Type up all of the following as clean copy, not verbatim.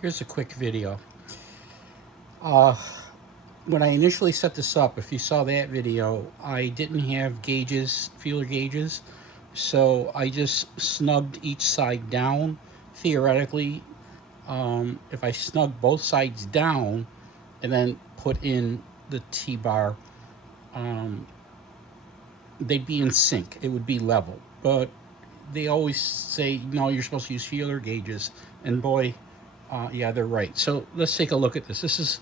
Here's a quick video. When I initially set this up, if you saw that video, I didn't have gauges, feeler gauges, so I just snugged each side down. Theoretically, if I snug both sides down and then put in the T-bar, they'd be in sync. It would be level. But they always say, no, you're supposed to use feeler gauges. And boy, yeah, they're right. So let's take a look at this. This is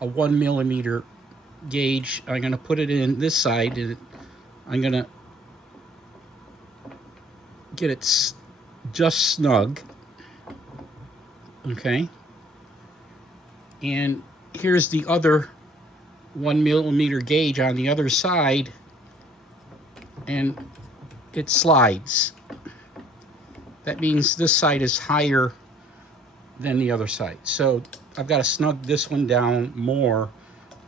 a 1 millimeter gauge. I'm going to put it in this side. And I'm going to get it just snug. Okay. And here's the other 1 millimeter gauge on the other side. And it slides. That means this side is higher than the other side. So I've got to snug this one down more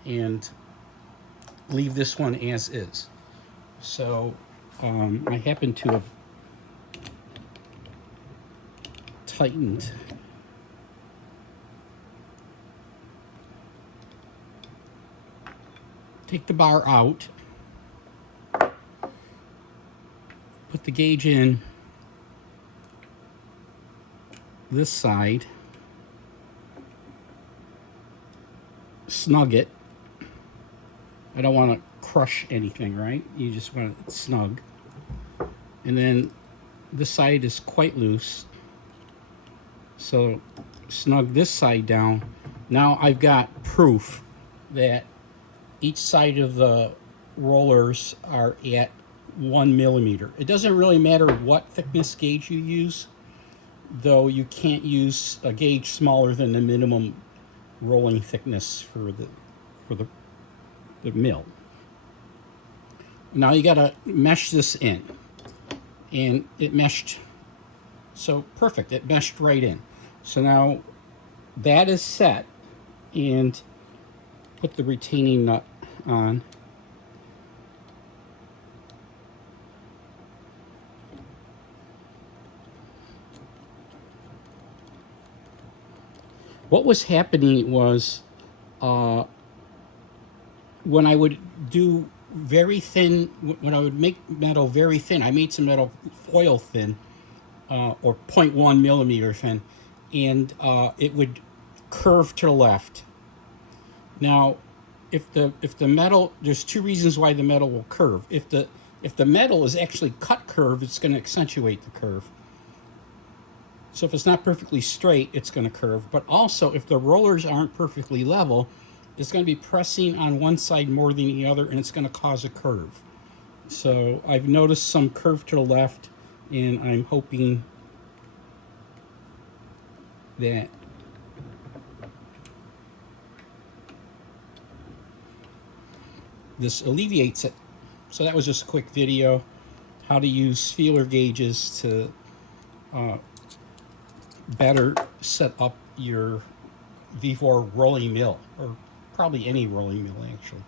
and leave this one as is. So I happen to have tightened take the bar out, put the gauge in this side, snug it. I don't want to crush anything, right? You just want it snug. And then this side is quite loose, so snug this side down. Now I've got proof that each side of the rollers are at 1 millimeter. It doesn't really matter what thickness gauge you use, though you can't use a gauge smaller than the minimum rolling thickness for the mill. Now you gotta mesh this in, and it meshed, so perfect, it meshed right in. So now that is set, and put the retaining nut on. What was happening was when I would do very thin, when I would make metal very thin, I made some metal foil thin, or 0.1 millimeter thin, and it would curve to the left. Now, if the metal, there's two reasons why the metal will curve. If the metal is actually cut curve, it's going to accentuate the curve. So if it's not perfectly straight, it's going to curve. But also, if the rollers aren't perfectly level, it's going to be pressing on one side more than the other, and it's going to cause a curve. So I've noticed some curve to the left, and I'm hoping that this alleviates it. So that was just a quick video, how to use feeler gauges to better set up your Vevor rolling mill, or probably any rolling mill actually.